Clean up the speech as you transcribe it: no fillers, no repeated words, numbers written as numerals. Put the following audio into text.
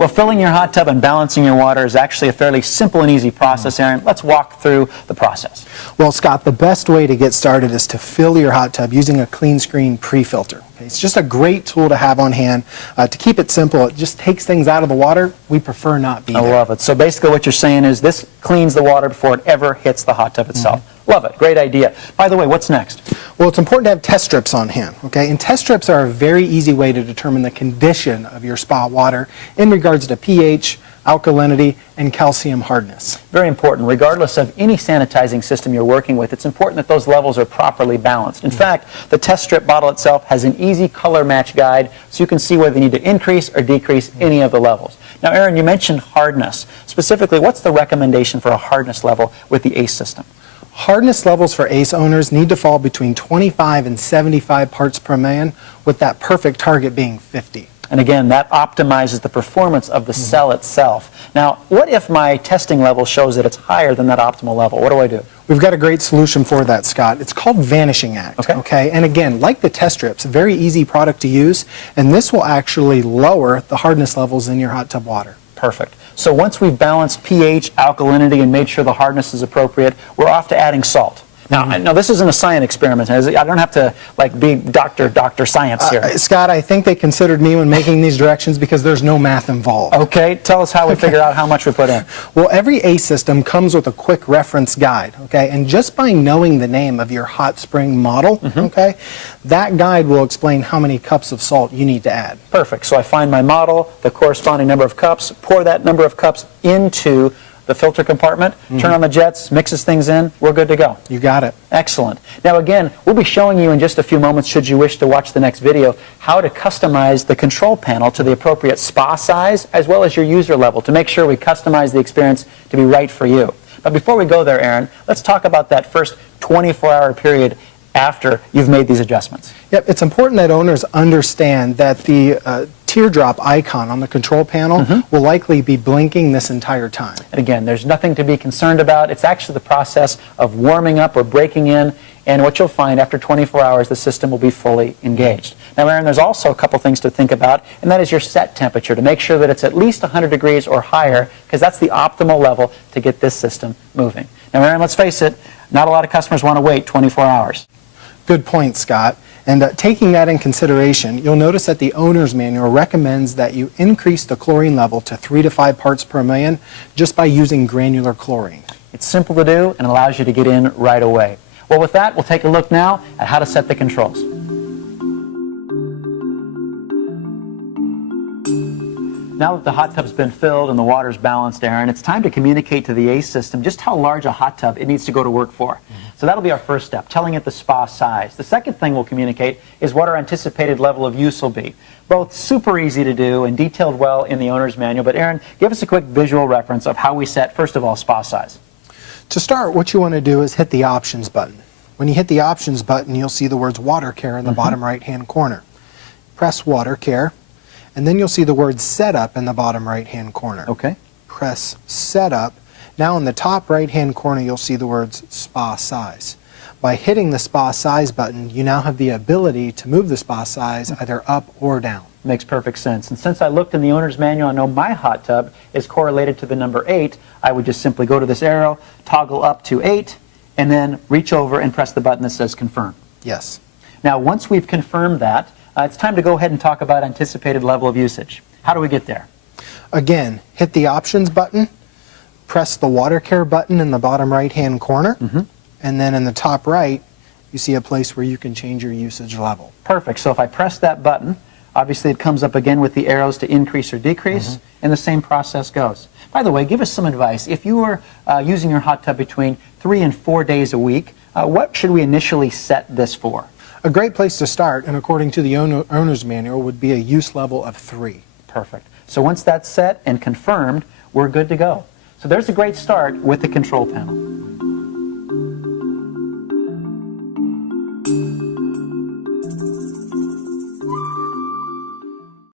Well, filling your hot tub and balancing your water is actually a fairly simple and easy process, Aaron. Let's walk through the process. Well, Scott, the best way to get started is to fill your hot tub using a clean screen pre-filter. It's just a great tool to have on hand. To keep it simple, it just takes things out of the water. We prefer not be there. I love it. So basically what you're saying is this cleans the water before it ever hits the hot tub itself. Love it. Great idea. By the way, what's next? Well, it's important to have test strips on hand, okay? And test strips are a very easy way to determine the condition of your spa water in regards to pH, alkalinity, and calcium hardness. Very important. Regardless of any sanitizing system you're working with, it's important that those levels are properly balanced. In fact, the test strip bottle itself has an easy color match guide so you can see whether you need to increase or decrease any of the levels. Now, Aaron, you mentioned hardness. Specifically, what's the recommendation for a hardness level with the ACE system? Hardness levels for ACE owners need to fall between 25 and 75 parts per million, with that perfect target being 50. And again, that optimizes the performance of the cell itself. Now, what if my testing level shows that it's higher than that optimal level? What do I do? We've got a great solution for that, Scott. It's called Vanishing Act. Okay? And again, like the test strips, a very easy product to use, and this will actually lower the hardness levels in your hot tub water. Perfect. So once we've balanced pH, alkalinity, and made sure the hardness is appropriate, we're off to adding salt. Now, this isn't a science experiment. I don't have to be Dr. Science here. Scott, I think they considered me when making these directions because there's no math involved. Okay, tell us how we figure out how much we put in. Well, every ACE system comes with a quick reference guide, okay? And just by knowing the name of your hot spring model, okay, that guide will explain how many cups of salt you need to add. Perfect. So I find my model, the corresponding number of cups, pour that number of cups into the filter compartment, turn on the jets, mixes things in, we're good to go. You got it. Excellent. Now again, we'll be showing you in just a few moments, should you wish to watch the next video, how to customize the control panel to the appropriate spa size as well as your user level to make sure we customize the experience to be right for you. But before we go there, Aaron, let's talk about that first 24-hour period after you've made these adjustments. Yep, it's important that owners understand that the teardrop icon on the control panel will likely be blinking this entire time. And again, there's nothing to be concerned about. It's actually the process of warming up or breaking in, and what you'll find after 24 hours, the system will be fully engaged. Now, Aaron, there's also a couple things to think about, and that is your set temperature, to make sure that it's at least 100 degrees or higher, because that's the optimal level to get this system moving. Now, Aaron, let's face it, not a lot of customers want to wait 24 hours. Good point, Scott. And taking that in consideration, you'll notice that the owner's manual recommends that you increase the chlorine level to 3 to 5 parts per million just by using granular chlorine. It's simple to do and allows you to get in right away. Well, with that, we'll take a look now at how to set the controls. Now that the hot tub's been filled and the water's balanced, Aaron, it's time to communicate to the ACE system just how large a hot tub it needs to go to work for. So that'll be our first step, telling it the spa size. The second thing we'll communicate is what our anticipated level of use will be. Both super easy to do and detailed well in the owner's manual. But Aaron, give us a quick visual reference of how we set, first of all, spa size. To start, what you want to do is hit the options button. When you hit the options button, you'll see the words water care in the bottom right-hand corner. Press water care, and then you'll see the word setup in the bottom right-hand corner. Okay. Press setup. Now in the top right-hand corner, you'll see the words spa size. By hitting the spa size button, you now have the ability to move the spa size either up or down. Makes perfect sense. And since I looked in the owner's manual, I know my hot tub is correlated to the number 8. I would just simply go to this arrow, toggle up to 8, and then reach over and press the button that says confirm. Yes. Now, once we've confirmed that, it's time to go ahead and talk about anticipated level of usage. How do we get there? Again, hit the options button, press the water care button in the bottom right-hand corner, and then in the top right, you see a place where you can change your usage level. Perfect. So if I press that button, obviously it comes up again with the arrows to increase or decrease, and the same process goes. By the way, give us some advice. If you are using your hot tub between 3 and 4 days a week, what should we initially set this for? A great place to start, and according to the owner's manual, would be a use level of 3. Perfect. So once that's set and confirmed, we're good to go. So there's a great start with the control panel.